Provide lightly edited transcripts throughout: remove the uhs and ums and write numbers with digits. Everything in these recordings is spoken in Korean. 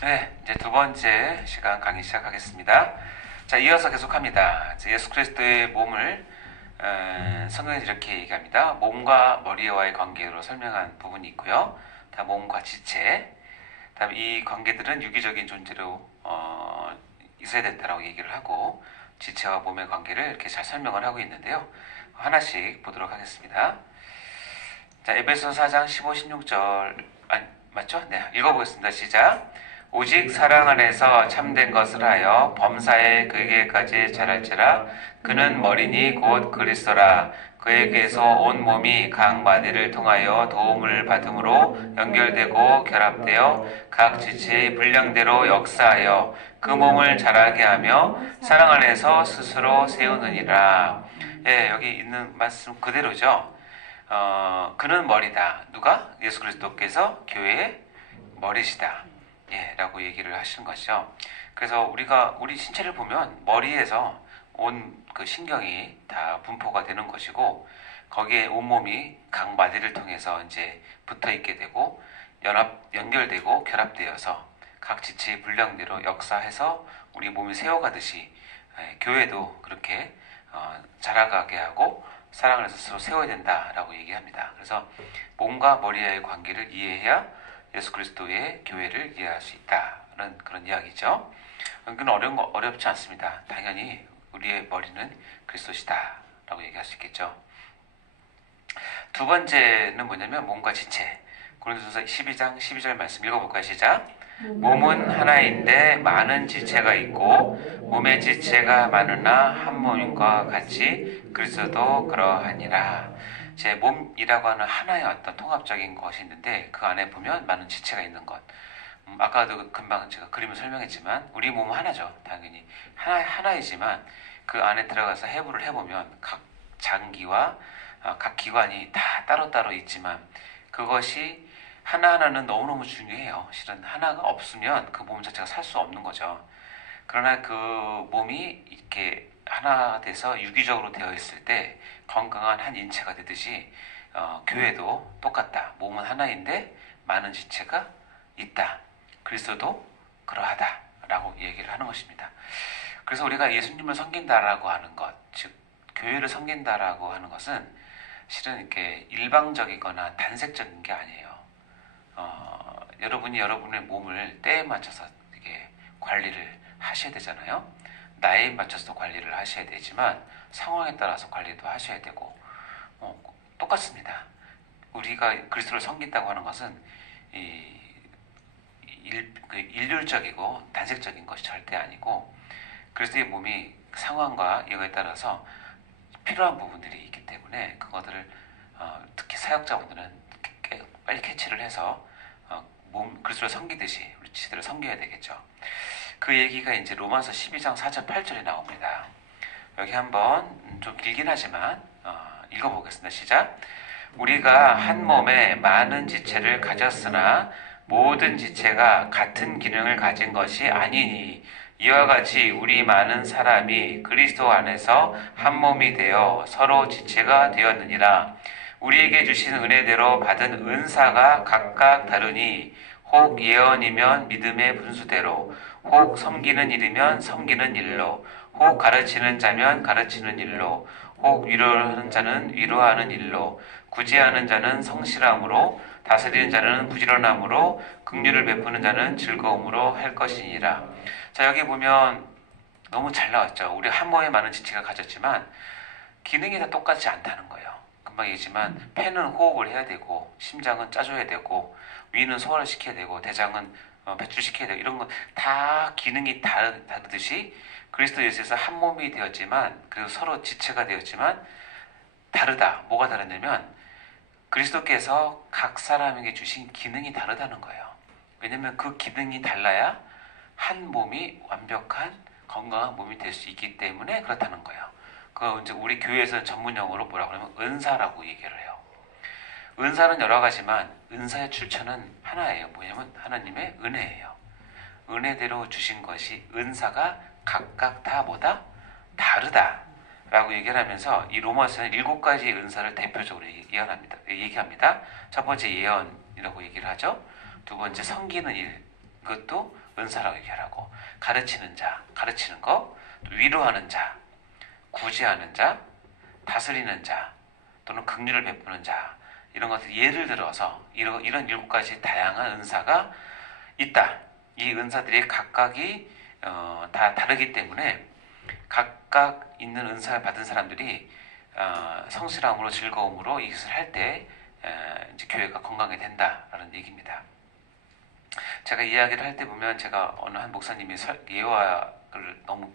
네, 이제 두 번째 시간 강의 시작하겠습니다. 자, 이어서 계속합니다. 예수 그리스도의 몸을 성경에서 이렇게 얘기합니다. 몸과 머리와의 관계로 설명한 부분이 있고요. 다음 몸과 지체, 다음 이 관계들은 유기적인 존재로 있어야 된다라고 얘기를 하고 지체와 몸의 관계를 이렇게 잘 설명을 하고 있는데요. 하나씩 보도록 하겠습니다. 자, 에베소 4장 15, 16절 맞죠? 네, 읽어보겠습니다. 시작. 오직 사랑 안에서 참된 것을 하여 범사에 그에게까지 자랄지라. 그는 머리니 곧 그리스도라. 그에게서 온 몸이 각 마디를 통하여 도움을 받음으로 연결되고 결합되어 각 지체의 분량대로 역사하여 그 몸을 자라게 하며 사랑 안에서 스스로 세우느니라. 예, 여기 있는 말씀 그대로죠. 그는 머리다. 누가? 예수 그리스도께서 교회의 머리시다. 예, 라고 얘기를 하시는 것이죠. 그래서 우리 신체를 보면 머리에서 온 그 신경이 다 분포가 되는 것이고, 거기에 온몸이 각 마디를 통해서 이제 붙어 있게 되고, 연결되고 결합되어서 각 지체의 분량대로 역사해서 우리 몸이 세워가듯이, 교회도 그렇게 자라가게 하고 사랑을 스스로 세워야 된다라고 얘기합니다. 그래서 몸과 머리와의 관계를 이해해야 예수 그리스도의 교회를 이해할 수 있다는 그런 이야기죠. 이건 어렵지 않습니다. 당연히 우리의 머리는 그리스도시다라고 얘기할 수 있겠죠. 두 번째는 뭐냐면 몸과 지체. 고린도전서 12장 12절 말씀 읽어볼까요? 시작. 몸은 하나인데 많은 지체가 있고 몸의 지체가 많으나 한 몸과 같이 그리스도도 그러하니라. 제 몸이라고 하는 하나의 어떤 통합적인 것이 있는데 그 안에 보면 많은 지체가 있는 것. 아까도 금방 제가 그림을 설명했지만 우리 몸은 하나죠. 당연히 하나이지만 그 안에 들어가서 해부를 해보면 각 장기와 각 기관이 다 따로따로 있지만 그것이 하나하나는 너무너무 중요해요. 실은 하나가 없으면 그 몸 자체가 살 수 없는 거죠. 그러나 그 몸이 이렇게 하나 돼서 유기적으로 되어 있을 때 건강한 한 인체가 되듯이 교회도 똑같다. 몸은 하나인데 많은 지체가 있다. 그리스도도 그러하다라고 얘기를 하는 것입니다. 그래서 우리가 예수님을 섬긴다라고 하는 것, 즉 교회를 섬긴다라고 하는 것은 실은 이렇게 일방적이거나 단색적인 게 아니에요. 여러분이 여러분의 몸을 때에 맞춰서 이게 관리를 하셔야 되잖아요. 나이에 맞춰서 관리를 하셔야 되지만 상황에 따라서 관리도 하셔야 되고 똑같습니다. 우리가 그리스도를 섬긴다고 하는 것은 일률적이고 단색적인 것이 절대 아니고 그리스도의 몸이 상황과 이거에 따라서 필요한 부분들이 있기 때문에 그것들을 특히 사역자분들은 빨리 캐치를 해서 그리스도를 섬기듯이 우리 지체들을 섬겨야 되겠죠. 그 얘기가 이제 로마서 12장 4절 8절에 나옵니다. 여기 한번 좀 길긴 하지만 읽어보겠습니다. 시작. 우리가 한 몸에 많은 지체를 가졌으나 모든 지체가 같은 기능을 가진 것이 아니니 이와 같이 우리 많은 사람이 그리스도 안에서 한 몸이 되어 서로 지체가 되었느니라. 우리에게 주신 은혜대로 받은 은사가 각각 다르니 혹 예언이면 믿음의 분수대로, 혹 섬기는 일이면 섬기는 일로, 혹 가르치는 자면 가르치는 일로, 혹 위로하는 자는 위로하는 일로, 구제하는 자는 성실함으로, 다스리는 자는 부지런함으로, 긍휼을 베푸는 자는 즐거움으로 할 것이니라. 자, 여기 보면 너무 잘 나왔죠. 우리 한 몸에 많은 지체가 가졌지만 기능이 다 똑같지 않다는 거예요. 금방 얘기했지만 폐는 호흡을 해야 되고 심장은 짜줘야 되고 위는 소화를 시켜야 되고 대장은 배출시켜야 되고 이런 건 다 기능이 다르듯이 그리스도 예수에서 한 몸이 되었지만 그리고 서로 지체가 되었지만 다르다. 뭐가 다르냐면 그리스도께서 각 사람에게 주신 기능이 다르다는 거예요. 왜냐면 그 기능이 달라야 한 몸이 완벽한 건강한 몸이 될 수 있기 때문에 그렇다는 거예요. 그 이제 우리 교회에서는 전문용어로 뭐라고 하냐면 은사라고 얘기를 해요. 은사는 여러 가지만 은사의 출처는 하나예요. 뭐냐면 하나님의 은혜예요. 은혜대로 주신 것이 은사가 각각 다 뭐다? 다르다. 라고 얘기를 하면서 이 로마서는 7가지 은사를 대표적으로 얘기합니다. 첫 번째 예언이라고 얘기를 하죠. 두 번째 섬기는 일, 이것도 은사라고 얘기하라고. 가르치는 자, 가르치는 거, 또 위로하는 자, 구제하는 자, 다스리는 자, 또는 긍휼을 베푸는 자, 이런 것들 예를 들어서 이런 7가지 다양한 은사가 있다. 이 은사들이 각각이 다 다르기 때문에 각각 있는 은사를 받은 사람들이 성실함으로 즐거움으로 이것을 할 때 이제 교회가 건강하게 된다라는 얘기입니다. 제가 이야기를 할 때 보면 제가 어느 한 목사님이 예화를 너무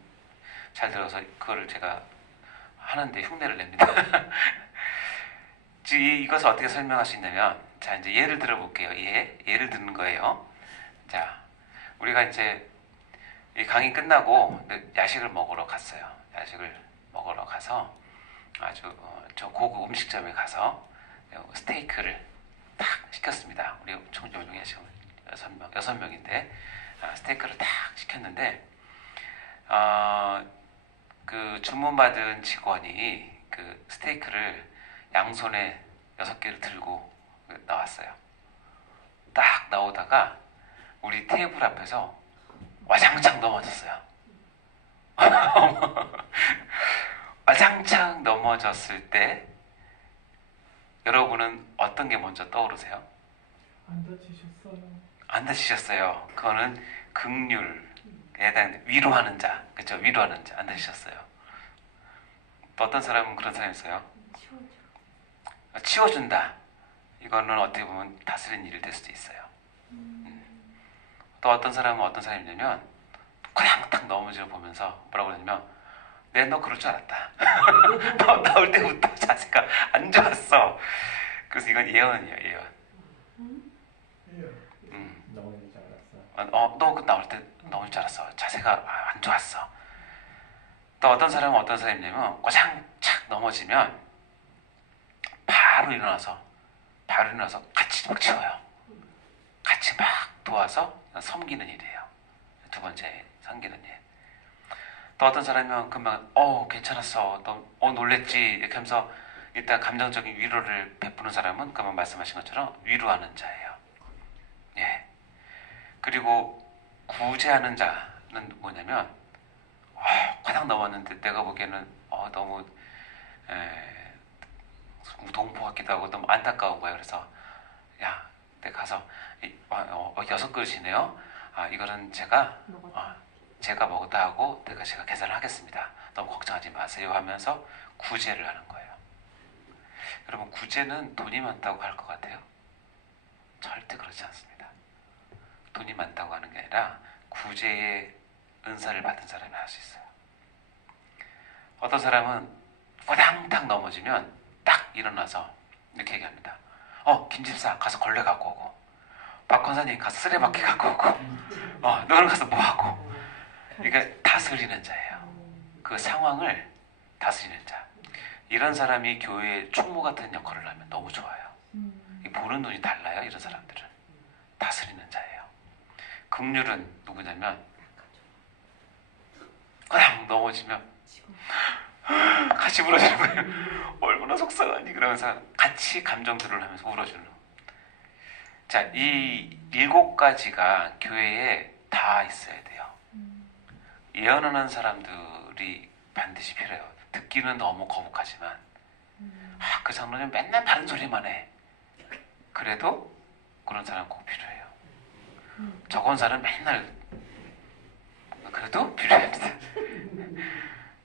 잘 들어서 그거를 제가 하는데 흉내를 냅니다. 이것을 어떻게 설명할 수 있냐면, 자, 이제 예를 들어볼게요. 예를 드는 거예요. 자, 우리가 이제 이 강의 끝나고 야식을 먹으러 갔어요. 야식을 먹으러 가서 아주 저 고급 음식점에 가서 스테이크를 딱 시켰습니다. 우리 총 몇 명이야 지금? 6명인데 스테이크를 딱 시켰는데 그 주문받은 직원이 그 스테이크를 양손에 6개를 들고 나왔어요. 딱 나오다가 우리 테이블 앞에서 와장창 넘어졌어요. 와장창 넘어졌을 때 여러분은 어떤 게 먼저 떠오르세요? 안 다치셨어요? 안 다치셨어요. 그거는 긍휼에 대한 위로하는 자, 그렇죠? 위로하는 자, 안 다치셨어요. 또 어떤 사람은 그런 사람이 있어요. 치워준다. 이거는 어떻게 보면 다스리는 일이 될 수도 있어요. 또 어떤 사람은 어떤 사람이냐면 그냥 딱 넘어져 보면서 뭐라고 그러냐면 너 그럴 줄 알았다. 너 나올 때부터 자세가 안 좋았어. 그래서 이건 예언이에요. 예언. 넘어질 줄 알았어. 너 나올 때 넘어질 줄 알았어. 자세가 안 좋았어. 또 어떤 사람은 어떤 사람이냐면 꽉창 넘어지면 바로 일어나서 같이 막 치워요. 같이 막 도와서 섬기는 일이에요. 두 번째 섬기는 일. 또 어떤 사람이면 금방 괜찮았어. 너 놀랬지. 이렇게 하면서 일단 감정적인 위로를 베푸는 사람은 금방 말씀하신 것처럼 위로하는 자예요. 예. 그리고 구제하는 자는 뭐냐면 화상 넘었는데 내가 보기에는 너무 동포 같기도 하고 너무 안타까운 거예요. 그래서 야, 내가 가서 6그릇이네요. 이거는 제가 먹었다 하고 제가 계산을 하겠습니다. 너무 걱정하지 마세요 하면서 구제를 하는 거예요. 여러분, 구제는 돈이 많다고 할 것 같아요? 절대 그렇지 않습니다. 돈이 많다고 하는 게 아니라 구제의 은사를 받은 사람이 할 수 있어요. 어떤 사람은 꼬당당 넘어지면 딱 일어나서 이렇게 얘기합니다. 김 집사 가서 걸레 갖고 오고, 박 권사님 가서 쓰레받기 갖고 오고, 너는 가서 뭐 하고. 이게 다스리는 자예요. 그 상황을 다스리는 자. 이런 사람이 교회에 충무 같은 역할을 하면 너무 좋아요. 보는 눈이 달라요. 이런 사람들은 다스리는 자예요. 긍휼은 누구냐면 그냥 넘어지면 같이 울어주는 거예요. 얼마나 속상하니. 그러면서 같이 감정 들을 하면서 울어주는. 자, 이 7가지가 교회에 다 있어야 돼요. 예언하는 사람들이 반드시 필요해요. 듣기는 너무 거북하지만 그 장로님 맨날 바른 소리만 해. 그래도 그런 사람 꼭 필요해요. 저 권사는 맨날 그래도 필요합니다.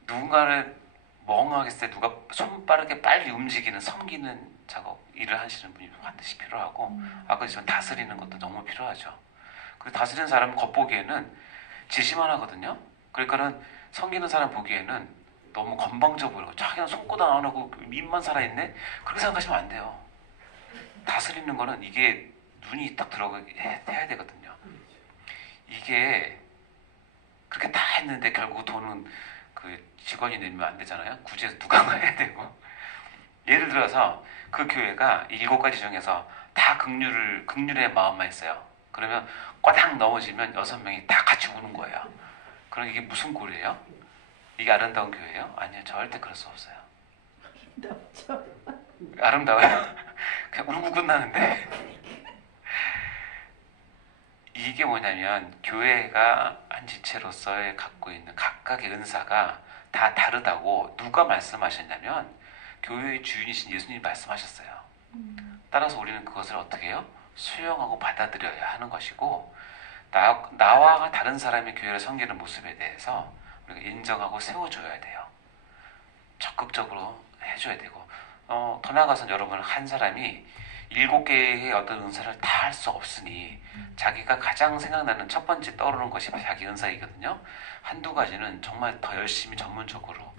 누군가를 멍하게 했을 때 누가 손 빠르게 빨리 움직이는 섬기는 작업 일을 하시는 분이 반드시 필요하고 아까 전 다스리는 것도 너무 필요하죠. 그 다스리는 사람은 겉보기에는 지시만 하거든요. 그러니까는 섬기는 사람 보기에는 너무 건방져 보이고 자기는 손꼽도 안 하고 입만 살아있네? 그렇게 생각하시면 안 돼요. 다스리는 거는 이게 눈이 딱 들어가게 해야 되거든요. 이게 그렇게 다 했는데 결국 돈은 그 직원이 내면 안 되잖아요. 구제해서 누가 해야 되고. 예를 들어서 그 교회가 7가지 중에서 다 긍휼의 마음만 있어요. 그러면 꼬당 넘어지면 6명이 다 같이 우는 거예요. 그럼 이게 무슨 꼴이에요? 이게 아름다운 교회예요? 아니요, 절대 그럴 수 없어요. 아름다워요? 그냥 울고 끝나는데 이게 뭐냐면 교회가 한 지체로서의 갖고 있는 각각의 은사가 다 다르다고 누가 말씀하셨냐면 교회의 주인이신 예수님이 말씀하셨어요. 따라서 우리는 그것을 어떻게 해요? 수용하고 받아들여야 하는 것이고 나와 다른 사람이 교회를 섬기는 모습에 대해서 우리가 인정하고 세워줘야 돼요. 적극적으로 해줘야 되고 더 나아가서는 여러분 한 사람이 7개의 어떤 은사를 다 할 수 없으니 자기가 가장 생각나는 첫 번째 떠오르는 것이 자기 은사이거든요. 한두 가지는 정말 더 열심히 전문적으로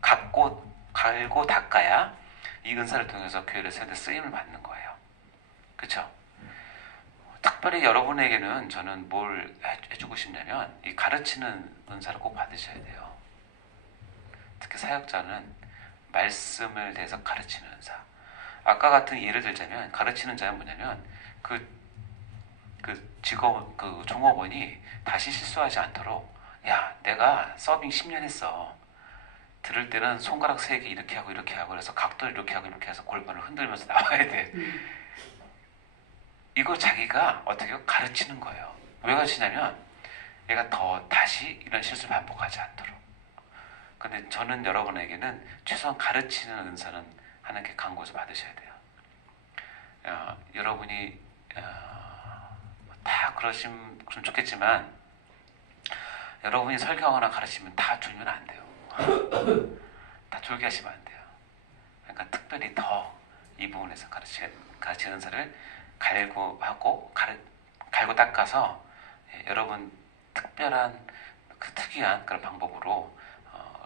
갈고 닦아야 이 은사를 통해서 교회를 세우는 데 쓰임을 받는 거예요. 그렇죠? 특별히 여러분에게는 저는 뭘 해주고 싶냐면 이 가르치는 은사를 꼭 받으셔야 돼요. 특히 사역자는 말씀을 대해서 가르치는 은사. 아까 같은 예를 들자면 가르치는 자는 뭐냐면 그 종업원이 다시 실수하지 않도록 야 내가 서빙 10년 했어. 들을 때는 손가락 3개 이렇게 하고 그래서 각도를 이렇게 하고 이렇게 해서 골반을 흔들면서 나와야 돼. 이거 자기가 어떻게 가르치는 거예요. 왜 가르치냐면 얘가 다시 이런 실수를 반복하지 않도록. 근데 저는 여러분에게는 최소한 가르치는 은사는 하나님께 간구해서 받으셔야 돼요. 여러분이 다 그러시면 좋겠지만 여러분이 설교하거나 가르치면 다 졸면 안 돼요. 다 졸게 하시면 안 돼요. 그러니까 특별히 더 이 부분에서 가르치는 은사를 갈고 닦아서 여러분 특별한 그 특이한 그런 방법으로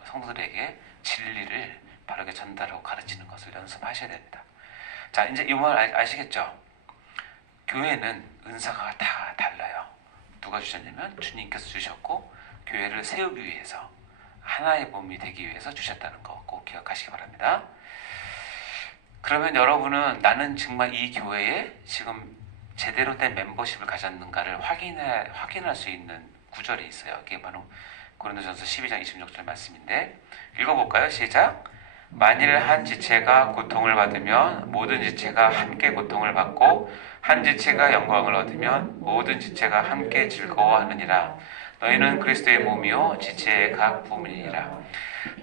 성도들에게 진리를 바르게 전달하고 가르치는 것을 연습하셔야 됩니다. 자, 이제 이 말 아시겠죠? 교회는 은사가 다 달라요. 누가 주셨냐면 주님께서 주셨고 교회를 세우기 위해서 하나의 몸이 되기 위해서 주셨다는 거 꼭 기억하시기 바랍니다. 그러면 여러분은 나는 정말 이 교회에 지금 제대로 된 멤버십을 가졌는가를 확인할 수 있는 구절이 있어요. 이게 바로 고린도전서 12장 26절 말씀인데 읽어볼까요? 시작! 만일 한 지체가 고통을 받으면 모든 지체가 함께 고통을 받고 한 지체가 영광을 얻으면 모든 지체가 함께 즐거워하느니라. 너희는 그리스도의 몸이요 지체의 각 부분이니라.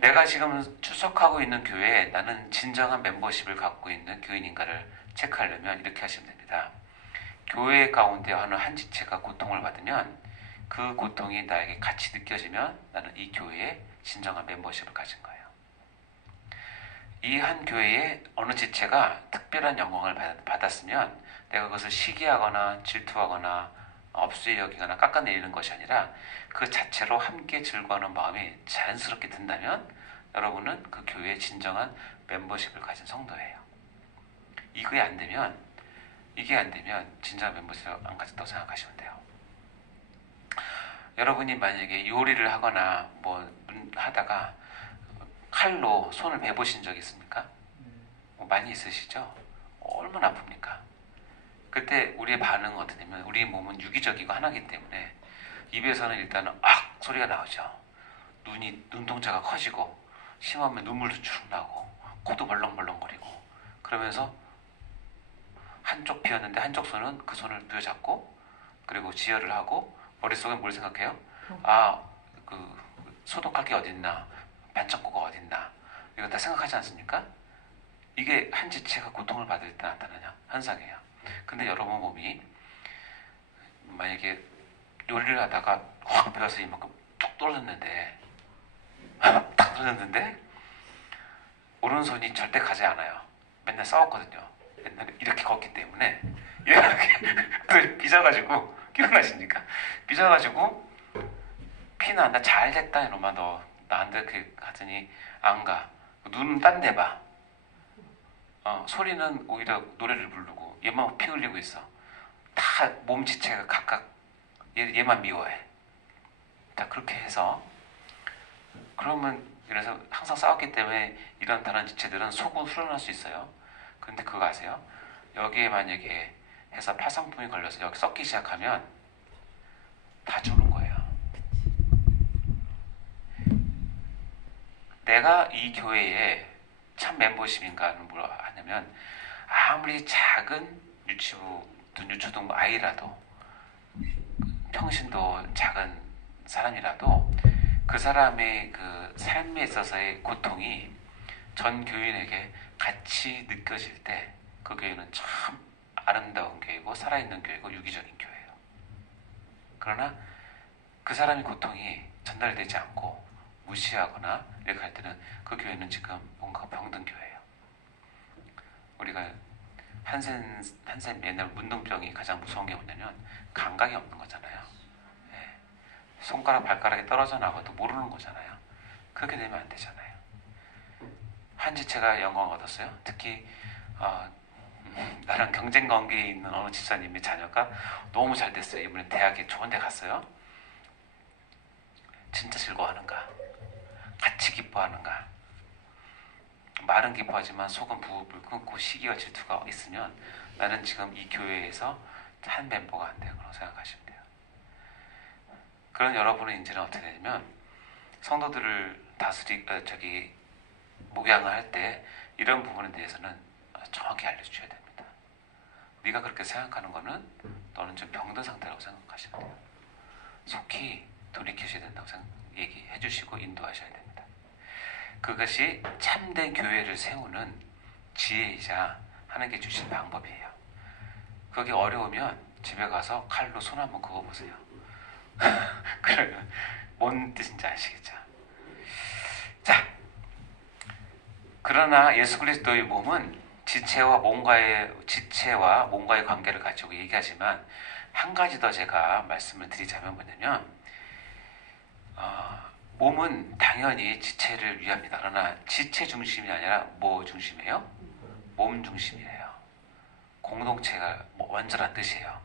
내가 지금 출석하고 있는 교회에 나는 진정한 멤버십을 갖고 있는 교인인가를 체크하려면 이렇게 하시면 됩니다. 교회 가운데 하는 한 지체가 고통을 받으면 그 고통이 나에게 같이 느껴지면 나는 이 교회에 진정한 멤버십을 가진 거예요. 이 한 교회에 어느 지체가 특별한 영광을 받았으면 내가 그것을 시기하거나 질투하거나 업수에 여기거나 깎아내리는 것이 아니라 그 자체로 함께 즐거워하는 마음이 자연스럽게 든다면 여러분은 그 교회의 진정한 멤버십을 가진 성도예요. 이게 안 되면 진정한 멤버십을 안 가졌다고 생각하시면 돼요. 여러분이 만약에 요리를 하거나 하다가 칼로 손을 베보신 적 있습니까? 많이 있으시죠? 얼마나 아픕니까? 그때 우리의 반응은 어떠냐면 우리 몸은 유기적이고 하나이기 때문에 입에서는 일단은 악 소리가 나오죠. 눈동자가 커지고 심하면 눈물도 쭉 나고 코도 벌렁벌렁거리고 그러면서 한쪽 피었는데 한쪽 손은 그 손을 부여잡고 그리고 지혈을 하고 머릿속에 뭘 생각해요? 소독할 게 어딨나? 반창고가 어딨나? 이거 다 생각하지 않습니까? 이게 한 지체가 고통을 받을 때 나타나는 현상이에요. 근데 여러분 몸이 만약에 요리를 하다가 확 배워서 이만큼 툭 떨어졌는데 탁 떨어졌는데 오른손이 절대 가지 않아요. 맨날 싸웠거든요. 옛날에 이렇게 걷기 때문에 이렇게 삐져가지고 기억나십니까? 삐져가지고 피나 나 잘됐다 이놈아 너 나한테 그렇게 하더니 안 가. 눈은 딴 데 봐. 소리는 오히려 노래를 부르고 얘만 피 흘리고 있어. 다 몸 지체가 각각 얘만 미워해. 자 그렇게 해서 그러면 그래서 항상 싸웠기 때문에 이런 다른 지체들은 속으로 후련할 수 있어요. 근데 그거 아세요? 여기에 만약에 해서 파상풍이 걸려서 여기 썩기 시작하면 다 죽는 거예요. 내가 이 교회에 참 멤버십인가는 뭘 하냐면 아무리 작은 유치부 어떤 유초등 아이라도 평신도 작은 사람이라도 그 사람의 그 삶에 있어서의 고통이 전 교인에게 같이 느껴질 때 그 교회는 참 아름다운 교회고 살아있는 교회고 유기적인 교회예요. 그러나 그 사람의 고통이 전달되지 않고 무시하거나 이렇게 할 때는 그 교회는 지금 뭔가 병든 교회예요. 우리가 한센 옛날 문둥병이 가장 무서운 게 뭐냐면 감각이 없는 거잖아요. 예. 손가락 발가락이 떨어져 나가도 모르는 거잖아요. 그렇게 되면 안 되잖아요. 한지체가 영광을 얻었어요. 특히 나랑 경쟁 관계에 있는 어느 집사님의 자녀가 너무 잘 됐어요. 이번에 대학에 좋은 데 갔어요. 진짜 즐거워하는가? 같이 기뻐하는가? 말은 기뻐하지만 속은 부부불 끓고 시기와 질투가 있으면 나는 지금 이 교회에서 한 멤버가 안 돼요. 그렇게 생각하시면 돼요. 그런 여러분은 이제는 어떻게 되냐면 성도들을 목양을 할 때 이런 부분에 대해서는 정확히 알려주셔야 됩니다. 네가 그렇게 생각하는 거는 너는 좀 병든 상태라고 생각하시면 돼요. 속히 돌이키셔야 된다고 얘기해 주시고 인도하셔야 됩니다. 그것이 참된 교회를 세우는 지혜이자 하나님께 주신 방법이에요. 그게 어려우면 집에 가서 칼로 손 한번 그어보세요. 그러면 뭔 뜻인지 아시겠죠? 자, 그러나 예수 그리스도의 몸은 지체와 몸과의 관계를 가지고 얘기하지만 한 가지 더 제가 말씀을 드리자면 뭐냐면 몸은 당연히 지체를 위합니다. 그러나 지체 중심이 아니라 뭐 중심이에요? 몸 중심이에요. 공동체가 완전한 뜻이에요.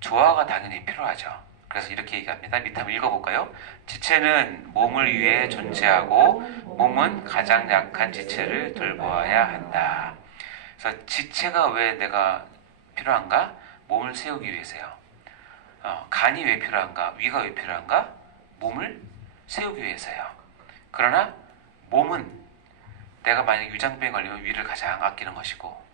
조화가 당연히 필요하죠. 그래서 이렇게 얘기합니다. 밑에 한번 읽어볼까요? 지체는 몸을 위해 존재하고 몸은 가장 약한 지체를 돌보아야 한다. 그래서 지체가 왜 내가 필요한가? 몸을 세우기 위해서요. 간이 왜 필요한가? 위가 왜 필요한가? 몸을 세우기 위해서요. 그러나 몸은 내가 만약 유장병 걸리면 위를 가장 아끼는 것이고,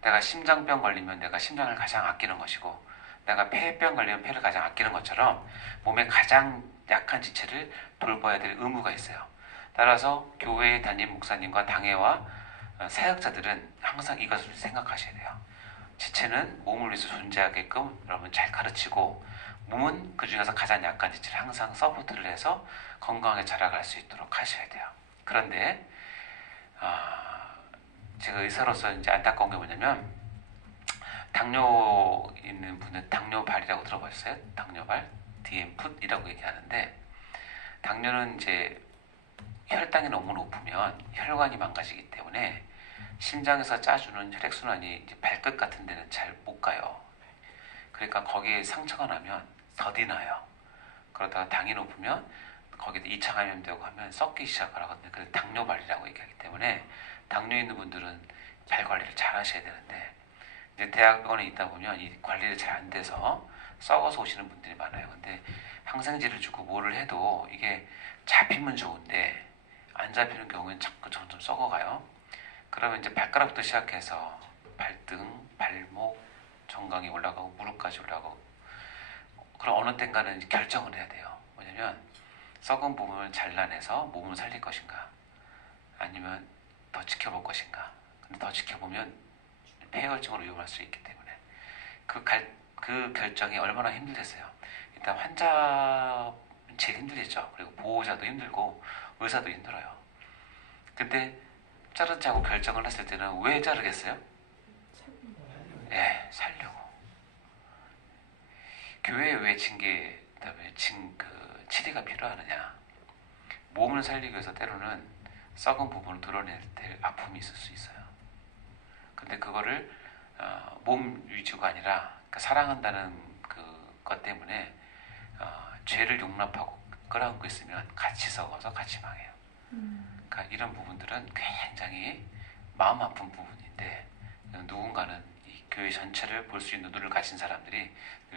내가 심장병 걸리면 내가 심장을 가장 아끼는 것이고, 내가 폐병 걸리면 폐를 가장 아끼는 것처럼 몸의 가장 약한 지체를 돌봐야 될 의무가 있어요. 따라서 교회 담임 목사님과 당회와 사역자들은 항상 이것을 생각하셔야 돼요. 지체는 몸을 위해서 존재하게끔 여러분 잘 가르치고, 몸은 그 중에서 가장 약한 지체를 항상 서포트를 해서 건강하게 자라갈 수 있도록 하셔야 돼요. 그런데 제가 의사로서 이제 안타까운 게 뭐냐면, 당뇨 있는 분은 당뇨발이라고 들어보셨어요? 당뇨발, DM풋이라고 얘기하는데, 당뇨는 이제 혈당이 너무 높으면 혈관이 망가지기 때문에 심장에서 짜주는 혈액순환이 이제 발끝 같은 데는 잘 못 가요. 그러니까 거기에 상처가 나면 더디 나요. 그러다가 당이 높으면 거기에 2차 감염되고 하면 썩기 시작을 하거든요. 그래서 당뇨발이라고 얘기하기 때문에 당뇨 있는 분들은 발 관리를 잘 하셔야 되는데, 이제 대학병원에 있다 보면 이 관리를 잘 안 돼서 썩어서 오시는 분들이 많아요. 근데 항생제를 주고 뭐를 해도 이게 잡히면 좋은데 안 잡히는 경우에는 자꾸 점점 썩어가요. 그러면 이제 발가락부터 시작해서 발등, 발목, 정강이 올라가고 무릎까지 올라가고, 그럼 어느 땐가는 이제 결정을 해야 돼요. 뭐냐면 썩은 부분을 잘라내서 몸을 살릴 것인가, 아니면 더 지켜볼 것인가. 근데 더 지켜보면 폐혈증으로 위험할 수 있기 때문에 그 결정이 얼마나 힘들겠어요. 일단 환자 제일 힘들겠죠. 그리고 보호자도 힘들고 의사도 힘들어요. 근데 자르자고 결정을 했을 때는 왜 자르겠어요? 예, 살려고. 교회에 왜 징계, 그다음에 치료가 필요하느냐? 몸을 살리기 위해서 때로는 썩은 부분을 드러낼 때 아픔이 있을 수 있어요. 근데 그거를 몸 위주가 아니라, 그러니까 사랑한다는 그것 때문에 죄를 용납하고 끌어안고 있으면 같이 썩어서 같이 망해요. 그러니까 이런 부분들은 굉장히 마음 아픈 부분인데, 누군가는 이 교회 전체를 볼 수 있는 눈을 가진 사람들이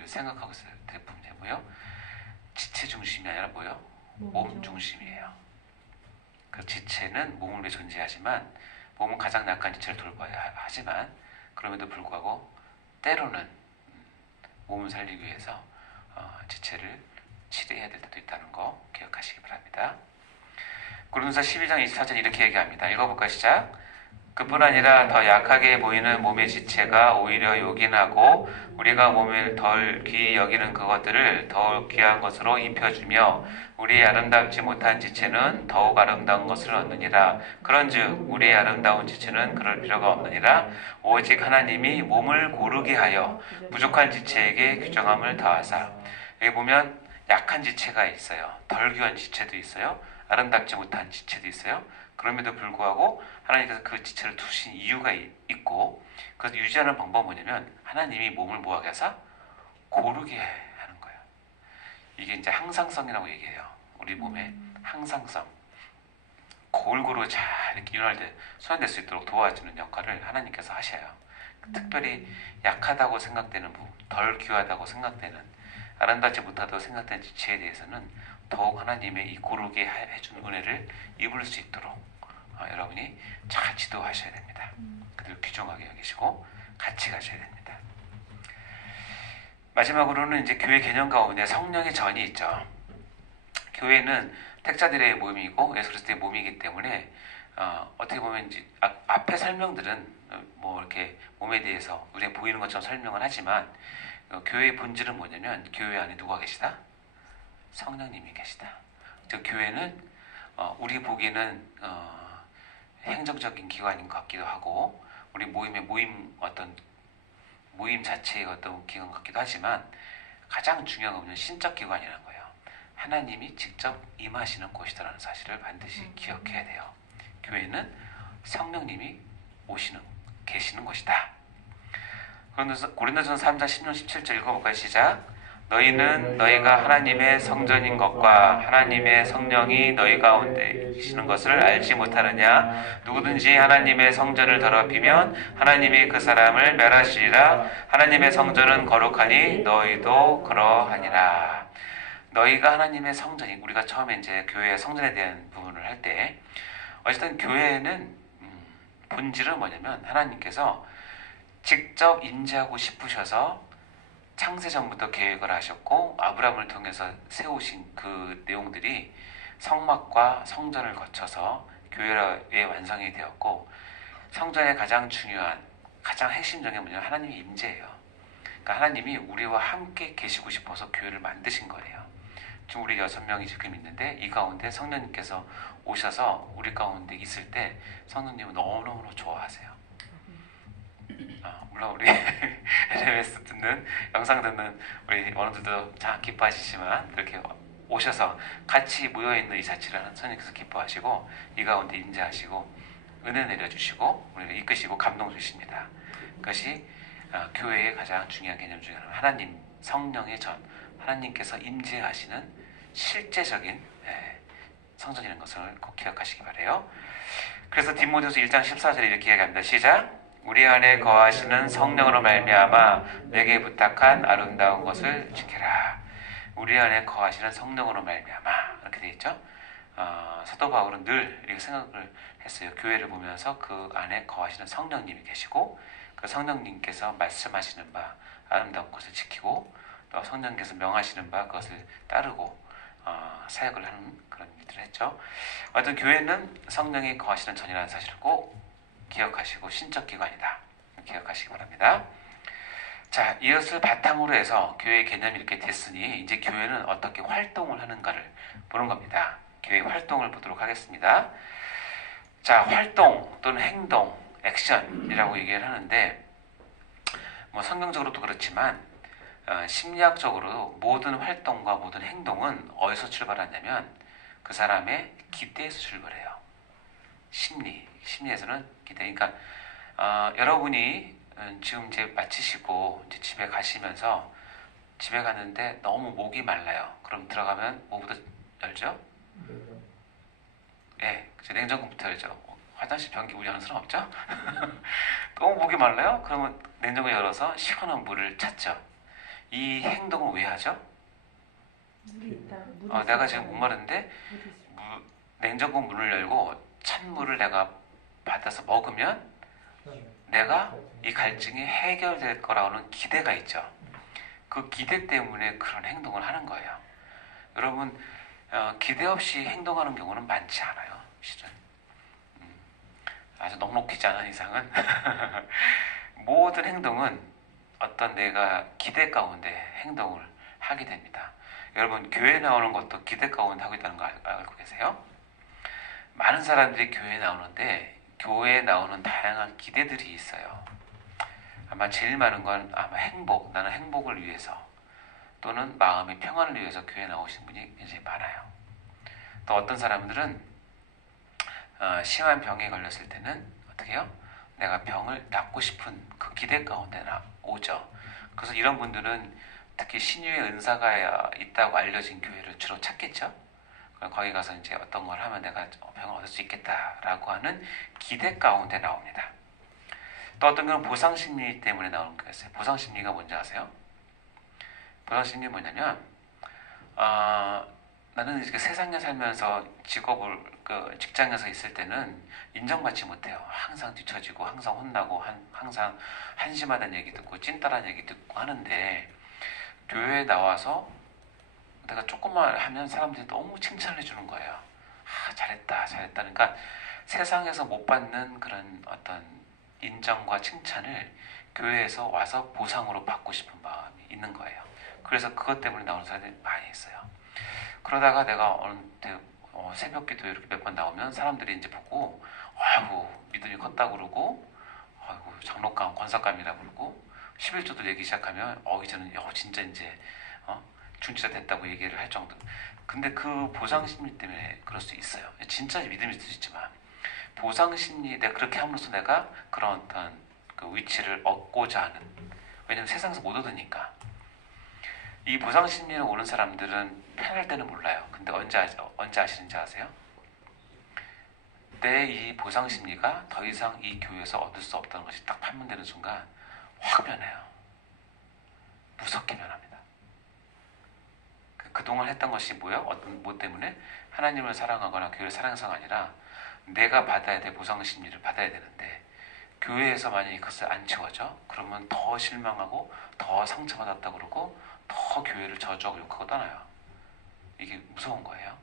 생각하고 있어야 될 부분이 뭐예요? 지체 중심이 아니라 뭐예요? 몸 중심이에요. 그 지체는 몸을 위해 존재하지만 몸은 가장 약한 지체를 돌봐야 하지만, 그럼에도 불구하고 때로는 몸을 살리기 위해서 지체를 치료해야 될 때도 있다는 거 기억하시기 바랍니다. 고린도서 12장 24절 이렇게 얘기합니다. 읽어볼까요? 시작. 그뿐 아니라 더 약하게 보이는 몸의 지체가 오히려 요긴하고 우리가 몸을 덜 귀히 여기는 그것들을 더욱 귀한 것으로 입혀주며 우리의 아름답지 못한 지체는 더욱 아름다운 것을 얻느니라. 그런즉 우리의 아름다운 지체는 그럴 필요가 없느니라. 오직 하나님이 몸을 고르게 하여 부족한 지체에게 규정함을 더하사. 여기 보면 약한 지체가 있어요. 덜 귀한 지체도 있어요. 아름답지 못한 지체도 있어요. 그럼에도 불구하고 하나님께서 그 지체를 두신 이유가 있고, 그래서 유지하는 방법은 뭐냐면 하나님이 몸을 뭐하게 하사? 고르게 하는 거예요. 이게 이제 항상성이라고 얘기해요. 우리 몸의 항상성. 골고루 잘 이렇게 윤활돼 순환될 수 있도록 도와주는 역할을 하나님께서 하셔요. 특별히 약하다고 생각되는 부분, 덜 귀하다고 생각되는, 아름답지 못하다고 생각되는 지체에 대해서는 더욱 하나님의 이 고르게 해준 은혜를 입을 수 있도록 여러분이 잘 지도하셔야 됩니다. 그들을 귀중하게 여기시고 같이 가셔야 됩니다. 마지막으로는 이제 교회 개념 가운데 성령의 전이 있죠. 교회는 택자들의 모임이고 예수 그리스도의 몸이기 때문에 어떻게 보면 이제 앞에 설명들은 뭐 이렇게 몸에 대해서 우리가 보이는 것처럼 설명을 하지만 교회의 본질은 뭐냐면 교회 안에 누가 계시다? 성령님이 계시다. 즉 교회는 우리 보기에는 행정적인 기관인 것 같기도 하고 우리 어떤 모임 자체의 어떤 기관 같기도 하지만 가장 중요한 건 신적 기관이라는 거예요. 하나님이 직접 임하시는 곳이다라는 사실을 반드시 기억해야 돼요. 교회는 성령님이 계시는 곳이다. 고린도전서 3장 16, 17절 읽어볼까요? 시작. 너희는 너희가 하나님의 성전인 것과 하나님의 성령이 너희 가운데 계시는 것을 알지 못하느냐? 누구든지 하나님의 성전을 더럽히면 하나님이 그 사람을 멸하시리라. 하나님의 성전은 거룩하니 너희도 그러하니라. 너희가 하나님의 성전이, 우리가 처음에 이제 교회의 성전에 대한 부분을 할 때 어쨌든 교회는 본질은 뭐냐면 하나님께서 직접 임재하고 싶으셔서 창세전부터 계획을 하셨고 아브라함을 통해서 세우신 그 내용들이 성막과 성전을 거쳐서 교회의 완성이 되었고, 성전의 가장 중요한 가장 핵심적인 게 뭐냐면 하나님의 임재예요. 그러니까 하나님이 우리와 함께 계시고 싶어서 교회를 만드신 거예요. 지금 우리 6명이 지금 있는데 이 가운데 성령님께서 오셔서 우리 가운데 있을 때 성령님은 너무너무 좋아하세요. 물론 우리 LMS 듣는, 영상 듣는 우리 원원들도 참 기뻐하시지만 이렇게 오셔서 같이 모여있는 이 자체를 성령님께서 기뻐하시고 이 가운데 임재하시고 은혜 내려주시고 우리를 이끄시고 감동 주십니다. 그것이 교회의 가장 중요한 개념 중에 하나는 하나님 성령의 전, 하나님께서 임재하시는 실제적인 성전이라는 것을 꼭 기억하시기 바라요. 그래서 디모데후서 1장 14절에 이렇게 이야기합니다. 시작. 우리 안에 거하시는 성령으로 말미암아 내게 부탁한 아름다운 것을 지켜라. 우리 안에 거하시는 성령으로 말미암아 이렇게 되어 있죠. 사도 바울은 늘 이렇게 생각을 했어요. 교회를 보면서 그 안에 거하시는 성령님이 계시고 그 성령님께서 말씀하시는 바 아름다운 것을 지키고 또 성령께서 명하시는 바 그것을 따르고 사역을 하는 그런 일들을 했죠. 어떤 교회는 성령이 거하시는 전이라는 사실을 꼭 기억하시고 신적 기관이다 기억하시기 바랍니다. 자, 이것을 바탕으로 해서 교회의 개념이 이렇게 됐으니 이제 교회는 어떻게 활동을 하는가를 보는 겁니다. 교회의 활동을 보도록 하겠습니다. 자, 활동 또는 행동, 액션이라고 얘기를 하는데 뭐 성경적으로도 그렇지만 심리학적으로도 모든 활동과 모든 행동은 어디서 출발하냐면 그 사람의 기대에서 출발해요. 심리에서는 기대. 그러니까 여러분이 지금 이제 마치시고 이제 집에 가시면서 집에 갔는데 너무 목이 말라요. 그럼 들어가면 뭐부터 열죠? 네, 냉장고부터 열죠. 화장실 변기 우려하는 사람 없죠? 너무 목이 말라요? 그러면 냉장고 열어서 시원한 물을 찾죠. 이 행동을 왜 하죠? 내가 지금 목 마른데 냉장고 문을 열고 찬물을 내가 받아서 먹으면 내가 이 갈증이 해결될 거라고는 기대가 있죠. 그 기대 때문에 그런 행동을 하는 거예요. 여러분, 기대 없이 행동하는 경우는 많지 않아요. 실은 아주 넉넉히지 않은 이상은 모든 행동은 어떤 내가 기대 가운데 행동을 하게 됩니다. 여러분, 교회 나오는 것도 기대 가운데 하고 있다는 거 알고 계세요? 많은 사람들이 교회에 나오는데 교회에 나오는 다양한 기대들이 있어요. 아마 제일 많은 건 아마 행복, 나는 행복을 위해서 또는 마음의 평안을 위해서 교회에 나오신 분이 굉장히 많아요. 또 어떤 사람들은 심한 병에 걸렸을 때는 어떻게 해요? 내가 병을 낫고 싶은 그 기대 가운데 오죠. 그래서 이런 분들은 특히 신유의 은사가 있다고 알려진 교회를 주로 찾겠죠. 거기 가서 이제 어떤 걸 하면 내가 병을 얻을 수 있겠다라고 하는 기대 가운데 나옵니다. 또 어떤 경우는 보상심리 때문에 나오는 거였어요. 보상심리가 뭔지 아세요? 보상심리 뭐냐면 나는 이렇게 세상에 살면서 직장에서 있을 때는 인정받지 못해요. 항상 뒤처지고 항상 혼나고 항상 한심하다는 얘기 듣고 찐따라는 얘기 듣고 하는데 교회에 나와서 내가 조금만 하면 사람들이 너무 칭찬을 해주는 거예요. 잘했다 잘했다. 그러니까 세상에서 못 받는 그런 어떤 인정과 칭찬을 교회에서 와서 보상으로 받고 싶은 마음이 있는 거예요. 그래서 그것 때문에 나오는 사람들이 많이 있어요. 그러다가 내가 어느 때 새벽 기도 이렇게 몇 번 나오면 사람들이 이제 보고 아이고 믿음이 컸다고 그러고 아이고 장로감 권사감이라 그러고 11조도 얘기 시작하면 이제는 진짜 이제 중지자 됐다고 얘기를 할 정도. 근데 그 보상심리 때문에 그럴 수 있어요. 진짜 믿음이 있을 수 있지만 보상심리 내가 그렇게 함으로써 내가 그런 어떤 그 위치를 얻고자 하는, 왜냐면 세상에서 못 얻으니까. 이 보상심리에 오는 사람들은 편할 때는 몰라요. 근데 언제 아시는지 아세요? 내 이 보상심리가 더 이상 이 교회에서 얻을 수 없다는 것이 딱 판명되는 순간 확 변해요. 무섭게 변합니다. 그동안 했던 것이 뭐예요? 뭐 때문에? 하나님을 사랑하거나 교회를 사랑해서가 아니라 내가 받아야 될 보상심리를 받아야 되는데 교회에서 만약에 그것을 안 채워져? 그러면 더 실망하고 더 상처받았다고 그러고 더 교회를 저주하고 욕하고 떠나요. 이게 무서운 거예요.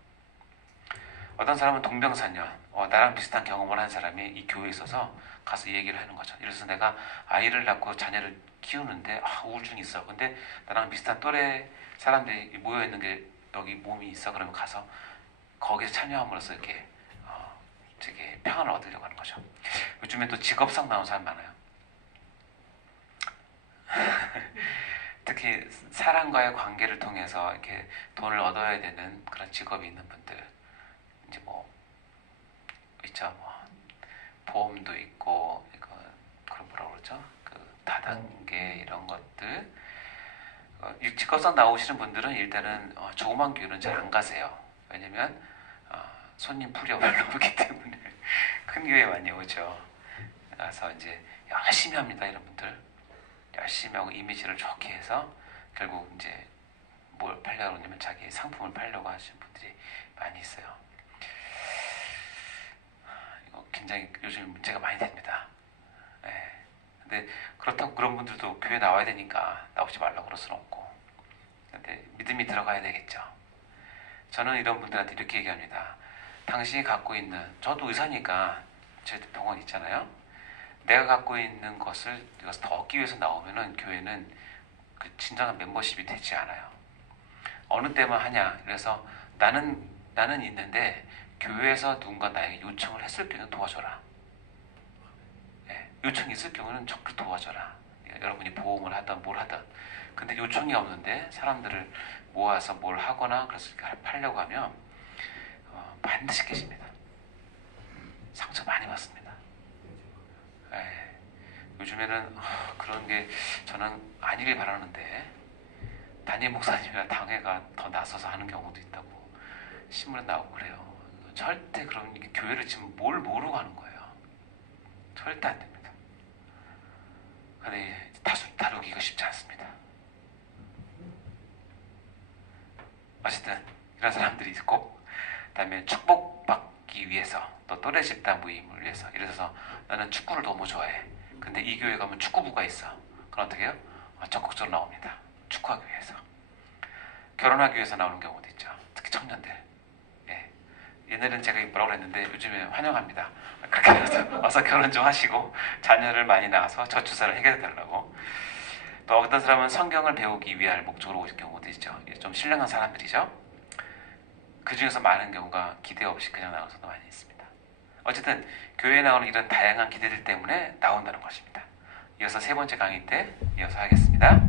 어떤 사람은 동병상련, 나랑 비슷한 경험을 한 사람이 이 교회에 있어서 가서 얘기를 하는 거죠. 그래서 내가 아이를 낳고 자녀를 키우는데 우울증이 있어. 근데 나랑 비슷한 또래 사람들이 모여있는 게 여기 몸이 있어. 그러면 가서 거기서 참여함으로써 이렇게 되게 평안을 얻으려고 하는 거죠. 요즘에 또 직업상 나온 사람 많아요. 특히 사람과의 관계를 통해서 이렇게 돈을 얻어야 되는 그런 직업이 있는 분들, 이제 뭐 있죠, 보험도 있고 그런 뭐라 그러죠, 그 다단계 이런 것들. 직업상 나오시는 분들은 일단은 조그만 교회는 잘 안 가세요. 왜냐면 손님 풀이가 별로 없기 때문에 큰 교회 많이 오죠. 그래서 이제 열심히 합니다. 이런 분들 열심히 하고 이미지를 좋게 해서 결국 이제 뭘 팔려고 하냐면 자기 상품을 팔려고 하시는 분들이 많이 있어요. 이거 굉장히 요즘 문제가 많이 됩니다. 근데 그렇다고 그런 분들도 교회 나와야 되니까 나오지 말라고 그럴 수는 없고, 근데 믿음이 들어가야 되겠죠. 저는 이런 분들한테 이렇게 얘기합니다. 당신이 갖고 있는, 저도 의사니까 제 병원 있잖아요. 내가 갖고 있는 것을 더 얻기 위해서 나오면은 교회는 그 진정한 멤버십이 되지 않아요. 어느 때만 하냐. 그래서 나는 있는데 교회에서 누군가 나에게 요청을 했을 때는 도와줘라. 요청이 있을 경우는 적극 도와줘라. 여러분이 보험을 하든 뭘 하든. 근데 요청이 없는데 사람들을 모아서 뭘 하거나 그래서 팔려고 하면 반드시 깨집니다. 상처 많이 받습니다. 요즘에는 그런 게 저는 아니길 바라는데 담임 목사님이나 당회가 더 나서서 하는 경우도 있다고 신문에 나오고 그래요. 절대 그런 교회를 지금 뭘 모르고 하는 거예요. 절대 안 됩니다. 근데 다루기가 쉽지 않습니다. 어쨌든 이런 사람들이 있고, 그다음에 축복받기 위해서 또 또래 집단 모임을 위해서, 이래서 나는 축구를 너무 좋아해. 근데 이 교회 가면 축구부가 있어. 그럼 어떻게 해요? 적극적으로 나옵니다. 축구하기 위해서, 결혼하기 위해서 나오는 경우도 있죠. 특히 청년들. 예. 옛날에는 제가 뭐라고 그랬는데 요즘에 환영합니다. 그렇게 해서 와서 결혼 좀 하시고 자녀를 많이 낳아서 저출산을 해결해 달라고. 또 어떤 사람은 성경을 배우기 위한 목적으로 오실 경우도 있죠. 좀 신령한 사람들이죠. 그 중에서 많은 경우가 기대 없이 그냥 나오는 사람도 많이 있습니다. 어쨌든 교회에 나오는 이런 다양한 기대들 때문에 나온다는 것입니다. 이어서 세 번째 강의 때 이어서 하겠습니다.